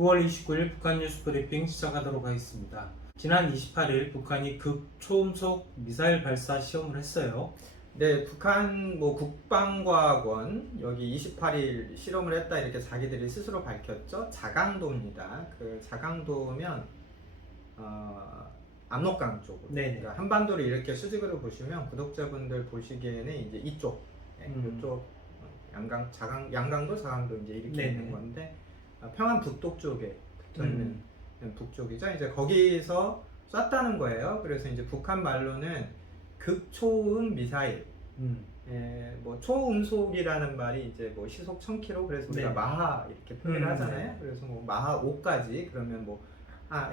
9월 29일 북한 뉴스 브리핑 시작하도록 하겠습니다. 지난 28일 북한이 극초음속 미사일 발사 시험을 했어요. 네, 북한 국방과학원 여기 28일 실험을 했다 이렇게 자기들이 스스로 밝혔죠. 자강도입니다. 그 자강도면 압록강 쪽으로. 그러니까 한반도를 이렇게 수직으로 보시면 구독자분들 보시기에는 이제 이쪽, 이쪽 양강도, 자강도 이제 이렇게 있는 건데 평안 북독 쪽에 붙어 있는 북쪽이죠. 이제 거기서 쐈다는 거예요. 그래서 이제 북한 말로는 극초음 미사일. 초음속이라는 말이 이제 시속 1000km 그래서 우리가 마하 이렇게 표현을 하잖아요. 그래서 마하 5까지 그러면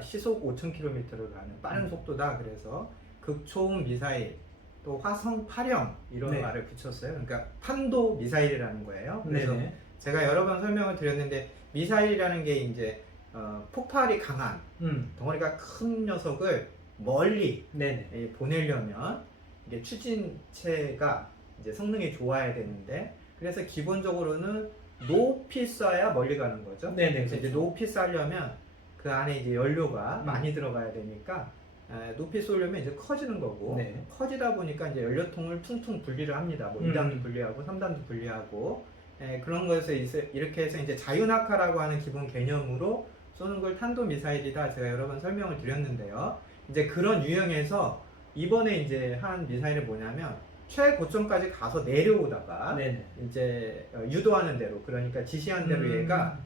시속 5000km를 가는 빠른 속도다. 그래서 극초음 미사일 또 화성 8형 이런 말을 붙였어요. 그러니까 탄도 미사일이라는 거예요. 그래서 제가 여러 번 설명을 드렸는데 미사일이라는 게 이제 폭발이 강한 덩어리가 큰 녀석을 멀리 보내려면 이게 추진체가 이제 성능이 좋아야 되는데 그래서 기본적으로는 높이 쏴야 멀리 가는 거죠. 그래서 이제 높이 쏘려면 그 안에 이제 연료가 많이 들어가야 되니까 높이 쏘려면 이제 커지는 거고 커지다 보니까 이제 연료통을 퉁퉁 분리를 합니다. 2단도 분리하고 3단도 분리하고 그런 것에서 이렇게 해서 이제 자유낙하라고 하는 기본 개념으로 쏘는 걸 탄도미사일이다. 제가 여러 번 설명을 드렸는데요. 이제 그런 유형에서 이번에 이제 한 미사일은 뭐냐면 최고점까지 가서 내려오다가 이제 유도하는 대로 그러니까 지시한 대로 얘가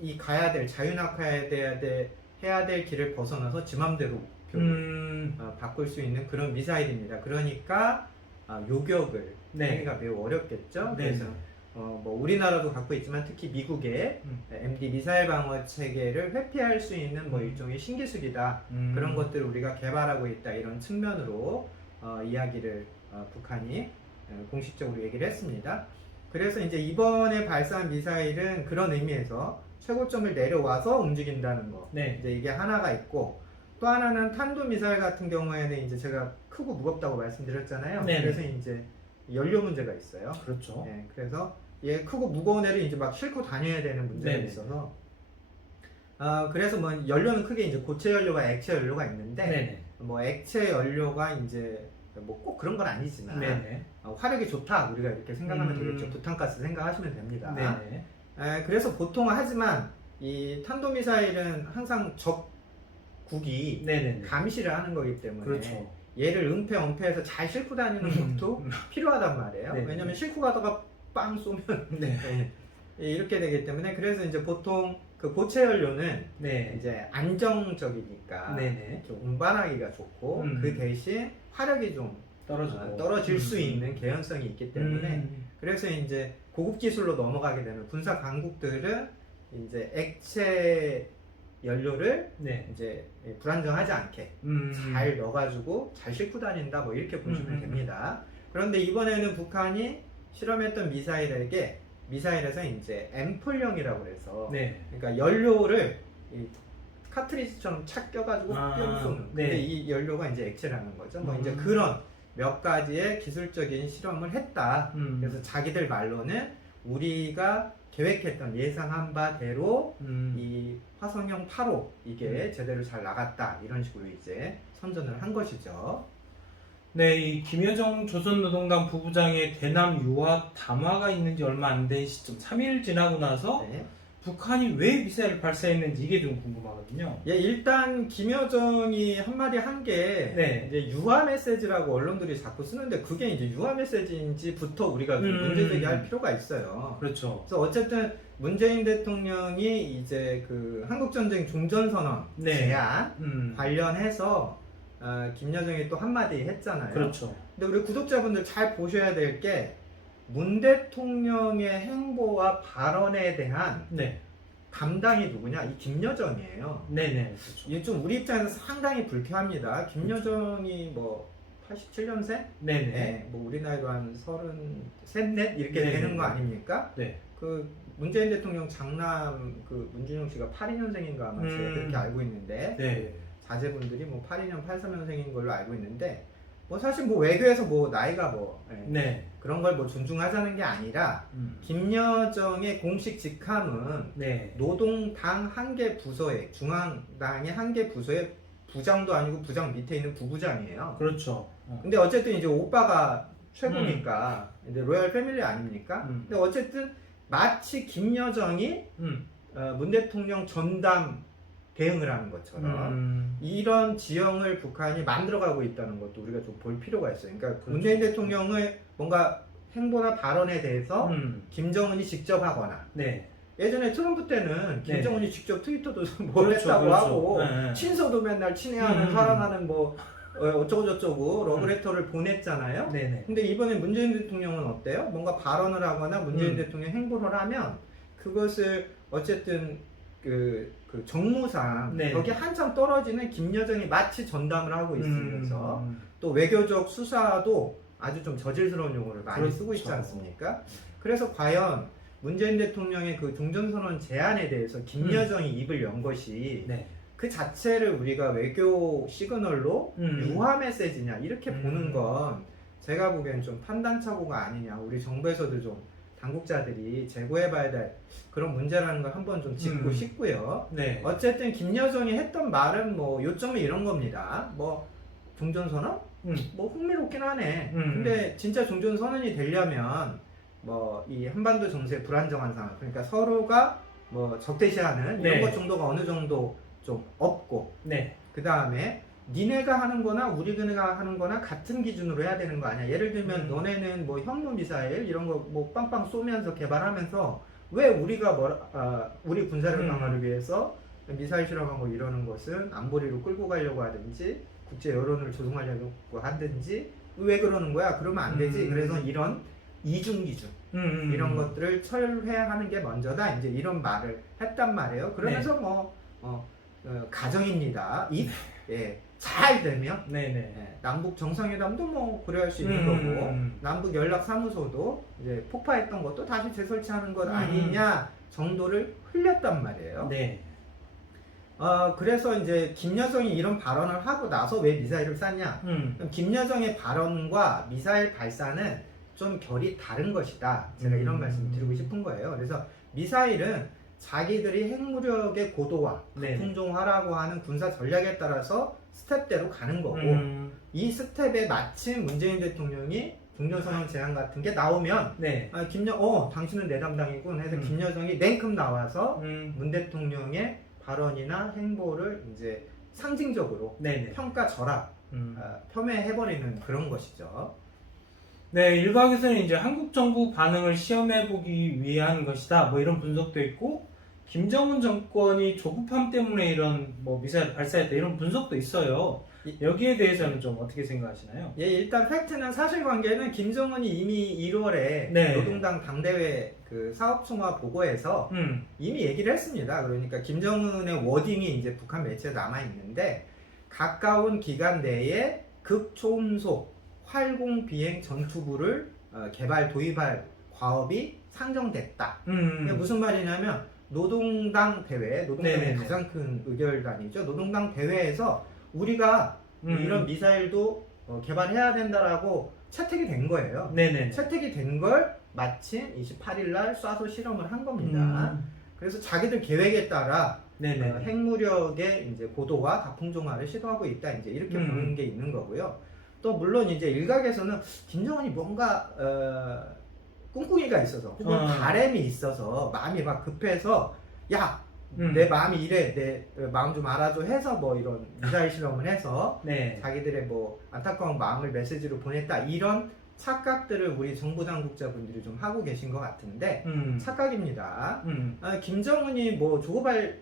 이 가야 될 자유낙하해야 될 길을 벗어나서 지 맘대로 바꿀 수 있는 그런 미사일입니다. 그러니까 요격을 하기가 매우 어렵겠죠. 그래서 우리나라도 갖고 있지만 특히 미국의 MD 미사일 방어 체계를 회피할 수 있는 일종의 신기술이다. 그런 것들을 우리가 개발하고 있다. 이런 측면으로 이야기를 북한이 공식적으로 얘기를 했습니다. 그래서 이제 이번에 발사한 미사일은 그런 의미에서 최고점을 내려와서 움직인다는 거. 이제 이게 하나가 있고 또 하나는 탄도 미사일 같은 경우에는 이제 제가 크고 무겁다고 말씀드렸잖아요. 그래서 이제 연료 문제가 있어요. 그렇죠. 그래서 얘 크고 무거운 애를 이제 막 싣고 다녀야 되는 문제가 있어서 그래서 연료는 크게 이제 고체 연료가 액체 연료가 있는데 액체 연료가 이제 꼭 그런 건 아니지만 화력이 좋다 우리가 이렇게 생각하면 되겠죠. 부탄가스 생각하시면 됩니다. 그래서 보통 하지만 이 탄도미사일은 항상 적국이 감시를 하는 거기 때문에 얘를 은폐해서 잘 싣고 다니는 것도 필요하단 말이에요. 왜냐면 싣고 가다가 빵 쏘면 이렇게 되기 때문에 그래서 이제 보통 그 고체 연료는 이제 안정적이니까 좀 운반하기가 좋고 그 대신 화력이 좀 떨어질 수 있는 개연성이 있기 때문에 그래서 이제 고급 기술로 넘어가게 되면 군사 강국들은 이제 액체 연료를 이제 불안정하지 않게 잘 넣어가지고 잘 싣고 다닌다 이렇게 보시면 됩니다. 그런데 이번에는 북한이 실험했던 미사일에서 이제 앰플형이라고 해서 그러니까 연료를 이 카트리지처럼 착 껴가지고 뿅 쏘는 근데 이 연료가 이제 액체라는 거죠. 이제 그런 몇 가지의 기술적인 실험을 했다. 그래서 자기들 말로는 우리가 계획했던 예상한 바대로 이 화성형 8호 이게 제대로 잘 나갔다 이런 식으로 이제 선전을 한 것이죠. 이 김여정 조선노동당 부부장의 대남 유학 담화가 있는 지 얼마 안 된 시점 3일 지나고 나서 북한이 왜 미사일을 발사했는지 이게 좀 궁금하거든요. 일단 김여정이 한마디 한 게 이제 유화 메시지라고 언론들이 자꾸 쓰는데 그게 이제 유화 메시지인지부터 우리가 문제 제기할 필요가 있어요. 그렇죠. 그래서 어쨌든 문재인 대통령이 이제 그 한국전쟁 종전선언 제안 관련해서 김여정이 또 한마디 했잖아요. 그렇죠. 근데 우리 구독자분들 잘 보셔야 될 게 문 대통령의 행보와 발언에 대한 담당이 누구냐? 이 김여정이에요. 그렇죠. 이게 좀 우리 입장에서 상당히 불쾌합니다. 김여정이 87년생? 우리 나이로 한 33, 4 이렇게 되는 거 아닙니까? 그 문재인 대통령 장남 그 문준용 씨가 82년생인가 아마 제가 그렇게 알고 있는데 자제분들이 82년, 83년생인 걸로 알고 있는데 사실 외교에서 나이가 그런 걸 뭐 존중하자는 게 아니라 김여정의 공식 직함은 네. 노동당 한 개 부서에 중앙당의 한 개 부서에 부장도 아니고 부장 밑에 있는 부부장이에요. 그렇죠. 근데 어쨌든 이제 오빠가 최고니까 이제 로얄 패밀리 아닙니까? 근데 어쨌든 마치 김여정이 문 대통령 전담 대응을 하는 것처럼 이런 지형을 북한이 만들어가고 있다는 것도 우리가 좀 볼 필요가 있어요. 그러니까 그렇죠. 문재인 대통령의 뭔가 행보나 발언에 대해서 김정은이 직접 하거나 네. 예전에 트럼프 때는 김정은이 직접 트위터도 뭐 그렇죠, 했다고 그렇죠. 하고 네. 친서도 맨날 친애하는 사랑하는 뭐 어쩌고 저쩌고 러브레터를 보냈잖아요. 네네. 근데 이번에 문재인 대통령은 어때요? 뭔가 발언을 하거나 문재인 대통령 행보를 하면 그것을 어쨌든 그 정무상 네. 여기 한참 떨어지는 김여정이 마치 전담을 하고 있으면서 또 외교적 수사도 아주 좀 저질스러운 용어를 많이 그렇죠. 쓰고 있지 않습니까? 그래서 과연 문재인 대통령의 그 종전선언 제안에 대해서 김여정이 입을 연 것이 네. 그 자체를 우리가 외교 시그널로 유화 메시지냐 이렇게 보는 건 제가 보기엔 좀 판단착오가 아니냐. 우리 정부에서도 좀 당국자들이 재고해봐야 될 그런 문제라는 걸 한번 좀 짚고 싶고요. 네. 어쨌든 김여정이 했던 말은 뭐 요점은 이런 겁니다. 뭐 종전선언? 뭐 흥미롭긴 하네. 근데 진짜 종전선언이 되려면 뭐 이 한반도 정세 불안정한 상황, 그러니까 서로가 뭐 적대시하는 이런 네. 것 정도가 어느 정도 좀 없고, 네. 그 다음에 니네가 하는 거나 우리가 하는 거나 같은 기준으로 해야 되는 거 아니야. 예를 들면 너네는 뭐 현무 미사일 이런 거 뭐 빵빵 쏘면서 개발하면서 왜 우리가 우리 군사력 강화를 위해서 미사일 실험하고 이러는 것은 안보리로 끌고 가려고 하든지 국제 여론을 조성하려고 하든지 왜 그러는 거야? 그러면 안 되지. 그래서 이런 이중 기준 이런 것들을 철회하는 게 먼저다. 이제 이런 말을 했단 말이에요. 그러면서 가정입니다. 잘 되면 남북 정상회담도 뭐 고려할 수 있는 거고 남북 연락사무소도 이제 폭파했던 것도 다시 재설치하는 것 아니냐 정도를 흘렸단 말이에요. 네. 그래서 이제 김여정이 이런 발언을 하고 나서 왜 미사일을 쐈냐? 그럼 김여정의 발언과 미사일 발사는 좀 결이 다른 것이다. 제가 이런 말씀을 드리고 싶은 거예요. 그래서 미사일은 자기들이 핵무력의 고도화, 풍종화라고 하는 군사 전략에 따라서 스텝대로 가는 거고 이 스텝에 마침 문재인 대통령이 종전선언 제안 같은 게 나오면 당신은 내 담당이군 해서 김여정이 냉큼 나와서 문 대통령의 발언이나 행보를 이제 상징적으로 평가절하, 폄훼해버리는 그런 것이죠. 네, 일각에서는 이제 한국 정부 반응을 시험해보기 위한 것이다. 뭐 이런 분석도 있고, 김정은 정권이 조급함 때문에 이런 뭐 미사일 발사했다 이런 분석도 있어요. 여기에 대해서는 좀 어떻게 생각하시나요? 예, 일단 팩트는 사실관계는 김정은이 이미 1월에 노동당 당대회 그 사업총화 보고에서 이미 얘기를 했습니다. 그러니까 김정은의 워딩이 이제 북한 매체에 남아 있는데 가까운 기간 내에 극초음속 활공 비행 전투부를 개발 도입할 과업이 상정됐다. 그게 무슨 말이냐면 노동당 대회, 노동당의 가장 큰 의결단이죠. 노동당 대회에서 우리가 이런 미사일도 개발해야 된다라고 채택이 된 거예요. 채택이 된 걸 마침 28일 날 쏴서 실험을 한 겁니다. 그래서 자기들 계획에 따라 핵무력의 이제 고도화, 다풍종화를 시도하고 있다. 이제 이렇게 보는 게 있는 거고요. 또 물론 이제 일각에서는 김정은이 뭔가 꿍꿍이가 있어서 혹은 바램이 있어서 마음이 막 급해서 내 마음이 이래, 내 마음 좀 알아줘 해서 뭐 이런 미사일 실험을 해서 자기들의 뭐 안타까운 마음을 메시지로 보냈다, 이런 착각들을 우리 정부 당국자분들이 좀 하고 계신 것 같은데 착각입니다. 김정은이 뭐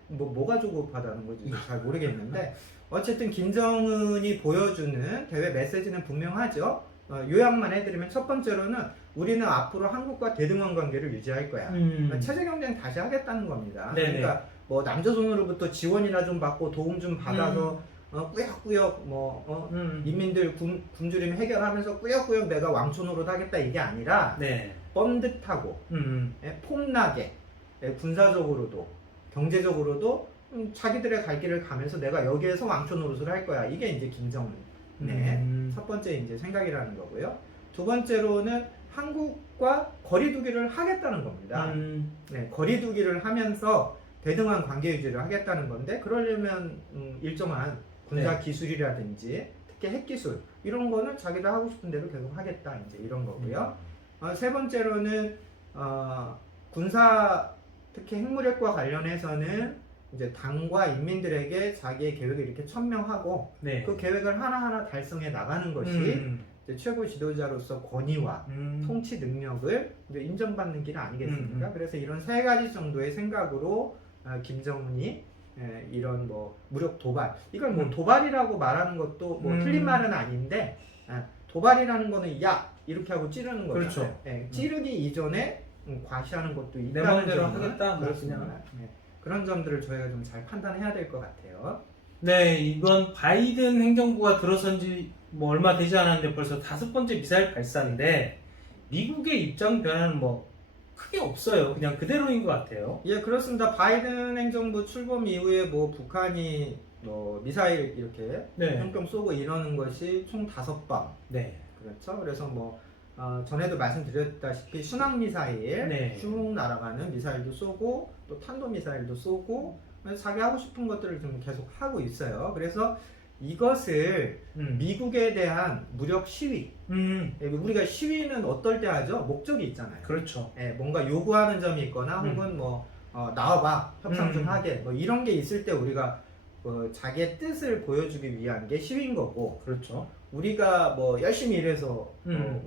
뭐가 조급하다는 건지 잘 모르겠는데 어쨌든 김정은이 보여주는 대외 메시지는 분명하죠. 요약만 해드리면 첫 번째로는 우리는 앞으로 한국과 대등한 관계를 유지할 거야. 체제 경쟁 다시 하겠다는 겁니다. 그러니까 뭐 남조선으로부터 지원이나 좀 받고 도움 좀 받아서 꾸역꾸역 인민들 굶주림 해결하면서 꾸역꾸역 내가 왕초 노릇 하겠다, 이게 아니라 번듯하고 폼나게 군사적으로도 경제적으로도 자기들의 갈 길을 가면서 내가 여기에서 왕초 노릇을 할 거야. 이게 이제 김정은의 첫 번째 이제 생각이라는 거고요. 두 번째로는 한국과 거리두기를 하겠다는 겁니다. 네, 거리두기를 하면서 대등한 관계 유지를 하겠다는 건데 그러려면 일정한 군사 네. 기술이라든지 특히 핵기술 이런 거는 자기가 하고 싶은 대로 계속 하겠다 이제 이런 거고요. 세 번째로는 군사 특히 핵무력과 관련해서는 이제 당과 인민들에게 자기의 계획을 이렇게 천명하고 네. 그 계획을 하나하나 달성해 나가는 것이 이제 최고 지도자로서 권위와 통치 능력을 이제 인정받는 길 아니겠습니까? 그래서 이런 세 가지 정도의 생각으로 김정은이 이런 뭐 무력 도발 이걸 뭐 도발이라고 말하는 것도 뭐 틀린 말은 아닌데 도발이라는 거는 야 이렇게 하고 찌르는 거죠. 그렇죠. 찌르기 이전에 과시하는 것도 내 있다는 마음대로 점은 하겠다. 뭐 그렇습니다. 그냥. 그런 점들을 저희가 좀 잘 판단해야 될 것 같아요. 네, 이번 바이든 행정부가 들어선 지 뭐 얼마 되지 않았는데 벌써 5번째 미사일 발사인데 미국의 입장 변화는 뭐 크게 없어요. 그냥 그대로인 것 같아요. 예, 그렇습니다. 바이든 행정부 출범 이후에 뭐 북한이 뭐 미사일 이렇게 네. 뿅뿅 쏘고 이러는 것이 총 5번. 네. 그렇죠. 그래서 뭐 전에도 말씀드렸다시피 순항 미사일 네. 쭉 날아가는 미사일도 쏘고 또 탄도 미사일도 쏘고 자기 하고 싶은 것들을 좀 계속 하고 있어요. 그래서 이것을 미국에 대한 무력 시위. 우리가 시위는 어떨 때 하죠? 목적이 있잖아요. 그렇죠. 뭔가 요구하는 점이 있거나 혹은 뭐 나와봐 협상 좀 하게 뭐 이런 게 있을 때 우리가 자기의 뜻을 보여주기 위한 게 시위인 거고 그렇죠. 우리가 뭐 열심히 일해서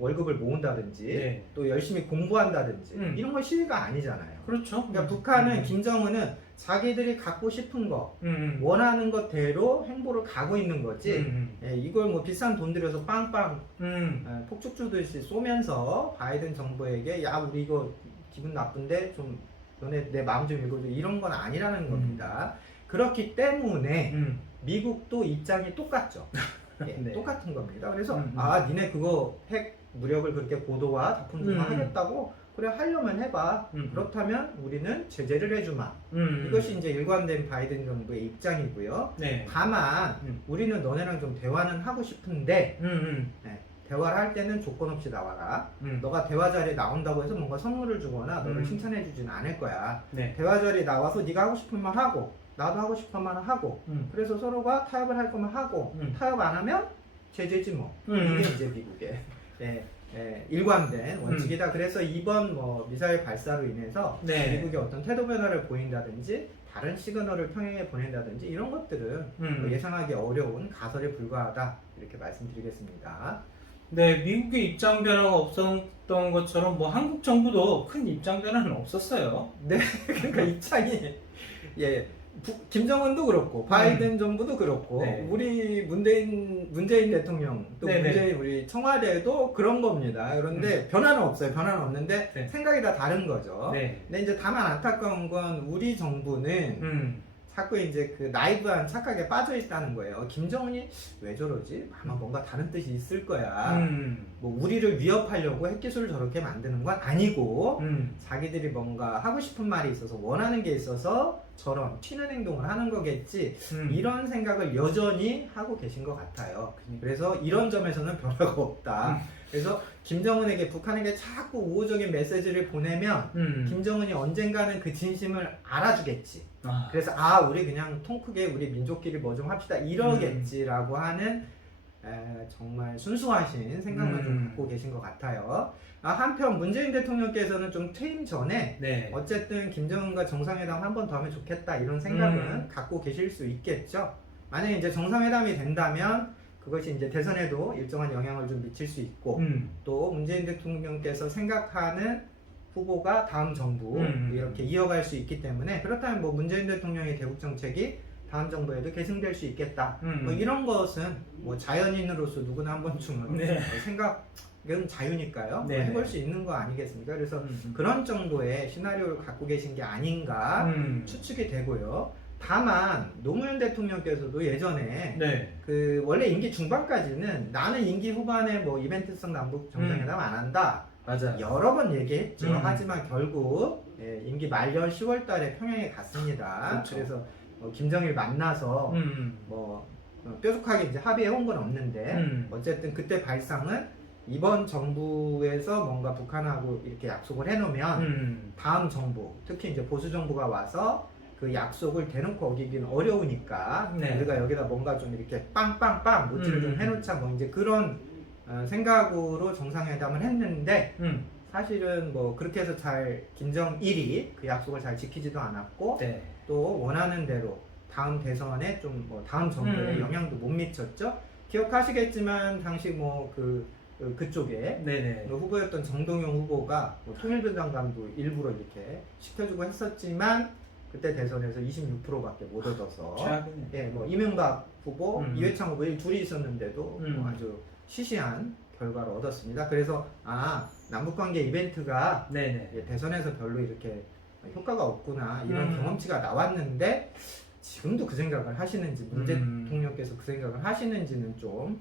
월급을 모은다든지 네. 또 열심히 공부한다든지 이런 건 시위가 아니잖아요. 그렇죠. 그러니까 북한은 김정은은 자기들이 갖고 싶은 거 원하는 것대로 행보를 가고 있는 거지 이걸 뭐 비싼 돈 들여서 빵빵 폭죽 주듯이 쏘면서 바이든 정부에게 야 우리 이거 기분 나쁜데 좀 너네 내 마음 좀 읽어줘 이런 건 아니라는 겁니다. 그렇기 때문에 미국도 입장이 똑같죠. 네. 똑같은 겁니다. 그래서 니네 그거 핵 무력을 그렇게 고도화 다품종화하겠다고 그래 하려면 해봐. 그렇다면 우리는 제재를 해주마. 이것이 이제 일관된 바이든 정부의 입장이고요. 네. 다만 우리는 너네랑 좀 대화는 하고 싶은데 대화를 할 때는 조건 없이 나와라. 너가 대화 자리에 나온다고 해서 뭔가 선물을 주거나 너를 칭찬해 주진 않을 거야. 네. 대화 자리에 나와서 네가 하고 싶은 말 하고 나도 하고 싶은 말 하고 그래서 서로가 타협을 할 거면 하고 타협 안 하면 제재지 뭐. 이게 이제 미국의 일관된 원칙이다. 그래서 이번 뭐 미사일 발사로 인해서 네. 미국이 어떤 태도 변화를 보인다든지 다른 시그널을 평양에 보낸다든지 이런 것들은 뭐 예상하기 어려운 가설에 불과하다 이렇게 말씀드리겠습니다. 네, 미국의 입장 변화가 없었던 것처럼 뭐 한국 정부도 큰 입장 변화는 없었어요. 네, 그러니까 입장이 김정은도 그렇고 바이든 정부도 그렇고 네. 우리 문재인 대통령 또 네네. 문재인 우리 청와대도 그런 겁니다. 그런데 변화는 없어요. 변화는 없는데 네. 생각이 다 다른 거죠. 네. 근데 이제 다만 안타까운 건 우리 정부는 자꾸 이제 그 나이브한 착각에 빠져 있다는 거예요. 김정은이 왜 저러지? 아마 뭔가 다른 뜻이 있을 거야. 뭐 우리를 위협하려고 핵기술을 저렇게 만드는 건 아니고 자기들이 뭔가 하고 싶은 말이 있어서 원하는 게 있어서 저런 튀는 행동을 하는 거겠지. 이런 생각을 여전히 하고 계신 것 같아요. 그래서 이런 점에서는 변화가 없다. 그래서 김정은에게 북한에게 자꾸 우호적인 메시지를 보내면 김정은이 언젠가는 그 진심을 알아주겠지. 그래서 우리 그냥 통 크게 우리 민족끼리 뭐 좀 합시다 이러겠지라고 하는 정말 순수하신 생각만 좀 갖고 계신 것 같아요. 한편 문재인 대통령께서는 좀 퇴임 전에 네. 어쨌든 김정은과 정상회담 한 번 더 하면 좋겠다 이런 생각은 갖고 계실 수 있겠죠. 만약에 이제 정상회담이 된다면 그것이 이제 대선에도 일정한 영향을 좀 미칠 수 있고 또 문재인 대통령께서 생각하는 후보가 다음 정부 이렇게 이어갈 수 있기 때문에 그렇다면 뭐 문재인 대통령의 대북 정책이 다음 정부에도 계승될 수 있겠다. 뭐 이런 것은 뭐 자연인으로서 누구나 한 번쯤은 생각은 자유니까요. 네. 해볼 수 있는 거 아니겠습니까? 그래서 그런 정도의 시나리오를 갖고 계신 게 아닌가 추측이 되고요. 다만 노무현 대통령께서도 예전에 그 원래 임기 중반까지는 나는 임기 후반에 뭐 이벤트성 남북 정상회담 안 한다. 맞아요. 여러 번 얘기했죠. 하지만 결국 임기 말년 10월 달에 평양에 갔습니다. 그렇죠. 그래서 김정일 만나서 뭐 뾰족하게 이제 합의해 온 건 없는데 어쨌든 그때 발상은 이번 정부에서 뭔가 북한하고 이렇게 약속을 해놓으면 다음 정부, 특히 이제 보수 정부가 와서 그 약속을 대놓고 어기기는 어려우니까 네. 우리가 여기다 뭔가 좀 이렇게 빵빵빵 모티를 좀 해놓자 뭐 이제 그런 생각으로 정상회담을 했는데 사실은 뭐 그렇게 해서 잘 김정일이 그 약속을 잘 지키지도 않았고 네. 또 원하는 대로 다음 대선에 좀 뭐 다음 정부에 영향도 못 미쳤죠. 기억하시겠지만 당시 뭐 그쪽에 네네. 후보였던 정동영 후보가 뭐 통일부 장관도 일부러 이렇게 시켜주고 했었지만 그때 대선에서 26%밖에 못 얻어서 최악이네. 예, 뭐 이명박 후보, 이회창 후보 이 둘이 있었는데도 뭐 음. 아주 시시한 결과를 얻었습니다. 그래서 남북관계 이벤트가 네네. 예, 대선에서 별로 이렇게 효과가 없구나 이런 경험치가 나왔는데 지금도 그 생각을 하시는지 문재인 대통령께서 그 생각을 하시는지는 좀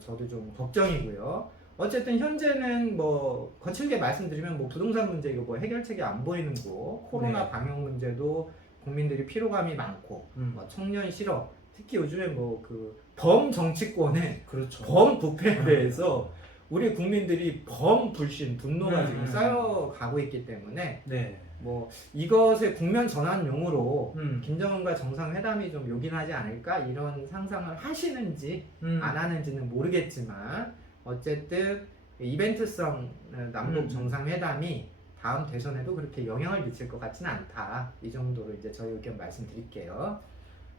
저도 좀 걱정이고요. 어쨌든 현재는 뭐 거칠게 말씀드리면 뭐 부동산 문제 이거 뭐 해결책이 안 보이는 거, 코로나 네. 방역 문제도 국민들이 피로감이 많고, 뭐 청년 실업, 특히 요즘에 뭐 그 범 정치권의 그렇죠. 범 부패에 대해서 우리 국민들이 범 불신, 분노가 지금 쌓여가고 있기 때문에 네. 뭐 이것의 국면 전환용으로 김정은과 정상회담이 좀 요긴하지 않을까 이런 상상을 하시는지 안 하는지는 모르겠지만 어쨌든 이벤트성 남북 정상회담이 다음 대선에도 그렇게 영향을 미칠 것 같지는 않다. 이 정도로 이제 저희 의견 말씀드릴게요.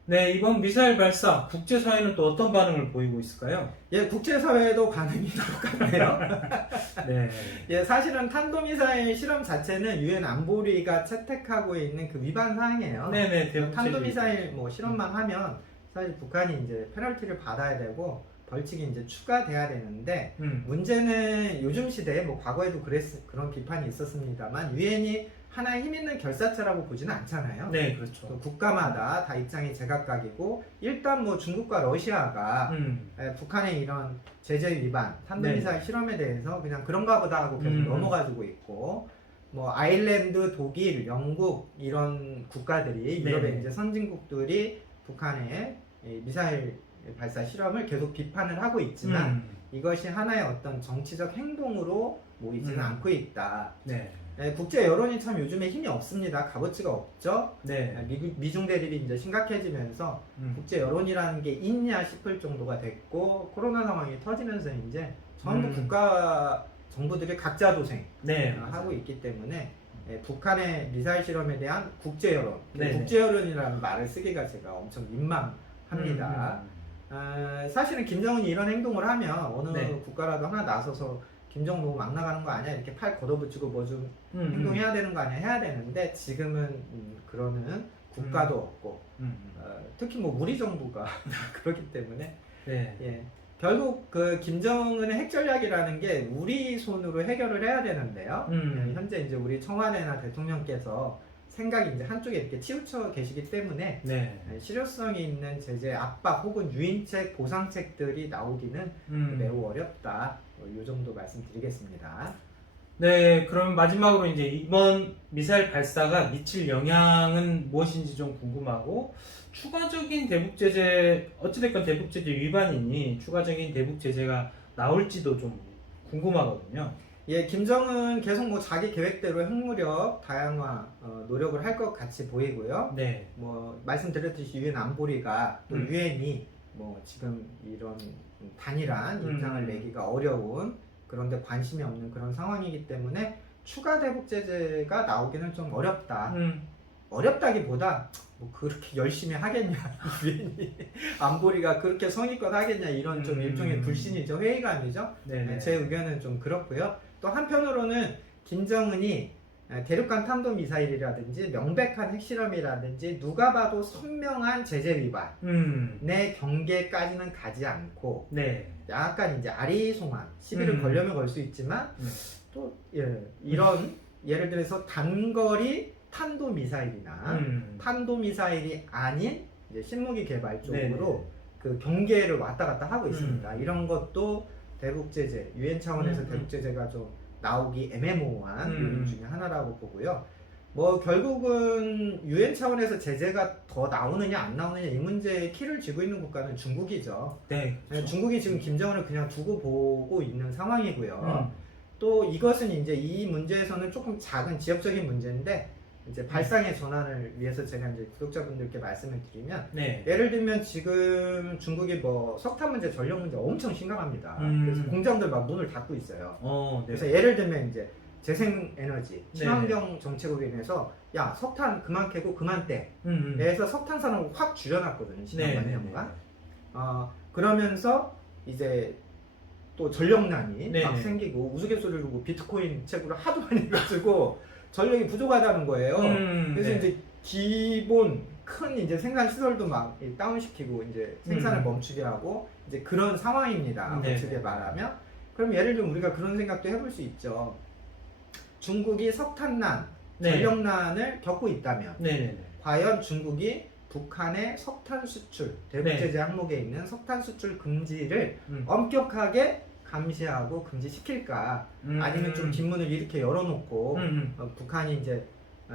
네, 이번 미사일 발사 국제사회는 또 어떤 반응을 보이고 있을까요? 예, 국제사회도 반응이 똑같네요. 네. 예, 사실은 탄도미사일 실험 자체는 유엔 안보리가 채택하고 있는 그 위반 사항이에요. 네네. 탄도미사일 뭐 실험만 하면 사실 북한이 이제 페널티를 받아야 되고 벌칙이 이제 추가돼야 되는데 문제는 요즘 시대에 뭐 과거에도 그런 비판이 있었습니다만 유엔이 하나의 힘 있는 결사체라고 보지는 않잖아요. 네, 그렇죠. 국가마다 다 입장이 제각각이고 일단 뭐 중국과 러시아가 북한의 이런 제재 위반, 탄도미사일 실험에 대해서 그냥 그런가 보다 하고 계속 넘어가지고 있고 뭐 아일랜드, 독일, 영국 이런 국가들이 유럽의 이제 선진국들이 북한의 미사일 발사 실험을 계속 비판을 하고 있지만 이것이 하나의 어떤 정치적 행동으로 모이지는 않고 있다. 네. 국제 여론이 참 요즘에 힘이 없습니다. 값어치가 없죠. 네. 미중 대립이 이제 심각해지면서 국제 여론이라는 게 있냐 싶을 정도가 됐고 코로나 상황이 터지면서 이제 전부 국가 정부들이 각자 도생 하고 있기 때문에 북한의 미사일 실험에 대한 국제 여론, 국제 여론이라는 말을 쓰기가 제가 엄청 민망합니다. 사실은 김정은이 이런 행동을 하면 어느 국가라도 하나 나서서 김정은 너무 막 나가는 거 아니야? 이렇게 팔 걷어붙이고 뭐 좀 행동해야 되는 거 아니야? 해야 되는데 지금은 그러는 국가도 없고 특히 뭐 우리 정부가 그렇기 때문에 예. 결국 그 김정은의 핵 전략이라는 게 우리 손으로 해결을 해야 되는데요. 현재 이제 우리 청와대나 대통령께서 생각이 이제 한쪽에 이렇게 치우쳐 계시기 때문에 실효성이 있는 제재 압박 혹은 유인책, 보상책들이 나오기는 매우 어렵다. 이 정도 말씀드리겠습니다. 네, 그럼 마지막으로 이제 이번 미사일 발사가 미칠 영향은 무엇인지 좀 궁금하고 추가적인 대북 제재 어찌됐건 대북 제재 위반이니 추가적인 대북 제재가 나올지도 좀 궁금하거든요. 예, 김정은 계속 뭐 자기 계획대로 핵무력 다양화 노력을 할 것 같이 보이고요. 네. 뭐 말씀드렸듯이 유엔 안보리가 또 유엔이 뭐 지금 이런 단일한 입장을 내기가 어려운 그런데 관심이 없는 그런 상황이기 때문에 추가 대북 제재가 나오기는 좀 어렵다. 어렵다기보다 뭐 그렇게 열심히 하겠냐 유엔이 안보리가 그렇게 성의껏 하겠냐 이런 좀 일종의 불신이죠. 회의감이죠. 제 의견은 좀 그렇고요. 또 한편으로는 김정은이 대륙간 탄도미사일이라든지 명백한 핵실험이라든지 누가 봐도 선명한 제재 위반의 경계까지는 가지 않고 약간 이제 아리송한 시비를 걸려면 걸 수 있지만 또 이런 예를 들어서 단거리 탄도미사일이나 탄도미사일이 아닌 이제 신무기 개발 쪽으로 그 경계를 왔다 갔다 하고 있습니다. 이런 것도 대북 제재, 유엔 차원에서 대북 제재가 좀 나오기 애매모호한 요인 중에 하나라고 보고요. 뭐 결국은 UN 차원에서 제재가 더 나오느냐 안 나오느냐 이 문제의 키를 쥐고 있는 국가는 중국이죠. 네, 그렇죠. 중국이 지금 김정은을 그냥 두고 보고 있는 상황이고요. 또 이것은 이제 이 문제에서는 조금 작은 지역적인 문제인데 이제 발상의 전환을 위해서 제가 이제 구독자분들께 말씀을 드리면 네. 예를 들면 지금 중국이 뭐 석탄 문제, 전력 문제 엄청 심각합니다. 그래서 공장들 막 문을 닫고 있어요. 네. 그래서 예를 들면 이제 재생에너지, 친환경 정책으로 인해서 야 석탄 그만 캐고 그만 떼. 그래서 석탄 산업을 확 줄여놨거든요. 지난 몇 년간. 그러면서 이제 또 전력난이 막 생기고 우스갯소리로 뭐 비트코인 채굴을 하도 많이 해가지고 전력이 부족하다는 거예요. 그래서 이제 기본 큰 이제 생산 시설도 막 다운시키고 이제 생산을 멈추게 하고 이제 그런 상황입니다. 거칠게 말하면. 그럼 예를 들면 우리가 그런 생각도 해볼 수 있죠. 중국이 석탄난, 전력난을 겪고 있다면 과연 중국이 북한의 석탄 수출, 대북 제재 항목에 있는 석탄 수출 금지를 엄격하게 감시하고 금지시킬까? 아니면 좀 뒷문을 이렇게 열어놓고 북한이 이제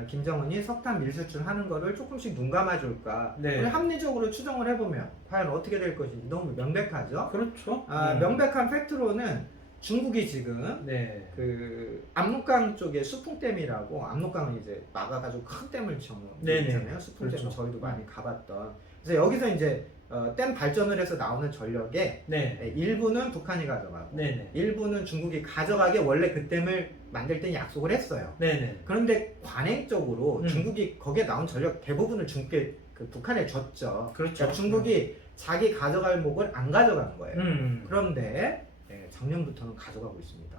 김정은이 석탄 밀수출하는 거를 조금씩 눈 감아줄까? 합리적으로 추정을 해보면 과연 어떻게 될 것인지 너무 명백하죠. 그렇죠. 명백한 팩트로는 중국이 지금 그 압록강 쪽에 수풍댐이라고, 압록강을 이제 막아가지고 큰 댐을 지었잖아요. 수풍댐. 그렇죠. 저희도 많이 가봤던. 그래서 여기서 이제 댐 발전을 해서 나오는 전력의 일부는 북한이 가져가고 일부는 중국이 가져가게 원래 그 댐을 만들 때 약속을 했어요. 그런데 관행적으로 중국이 거기에 나온 전력 대부분을 중국에 북한에 줬죠. 그렇죠. 그러니까 중국이 자기 가져갈 목을 안 가져가는 거예요. 그런데 작년부터는 가져가고 있습니다.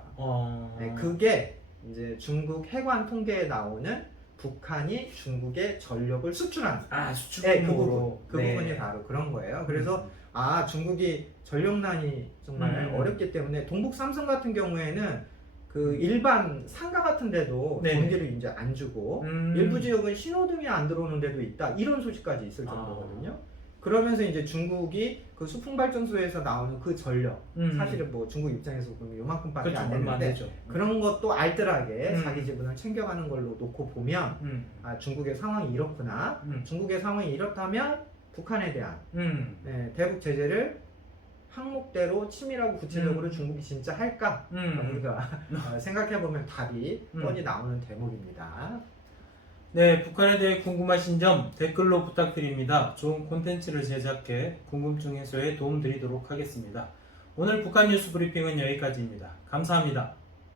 그게 이제 중국 해관 통계에 나오는 북한이 중국에 전력을 수출한 수출 그 부분이 바로 그런 거예요. 그래서 중국이 전력난이 정말 어렵기 때문에 동북 삼성 같은 경우에는 그 일반 상가 같은 데도 전기를 이제 안 주고 일부 지역은 신호등이 안 들어오는 데도 있다, 이런 소식까지 있을 정도거든요. 그러면서 이제 중국이 그 수풍발전소에서 나오는 그 전력, 사실은 뭐 중국 입장에서 보면 요만큼밖에 안 되는데 그런 것도 알뜰하게 자기 지분을 챙겨가는 걸로 놓고 보면 중국의 상황이 이렇구나. 중국의 상황이 이렇다면 북한에 대한 대북 제재를 항목대로 치밀하고 구체적으로 중국이 진짜 할까? 우리가 생각해보면 답이 뻔히 나오는 대목입니다. 네, 북한에 대해 궁금하신 점 댓글로 부탁드립니다. 좋은 콘텐츠를 제작해 궁금증 해소에 도움드리도록 하겠습니다. 오늘 북한 뉴스 브리핑은 여기까지입니다. 감사합니다.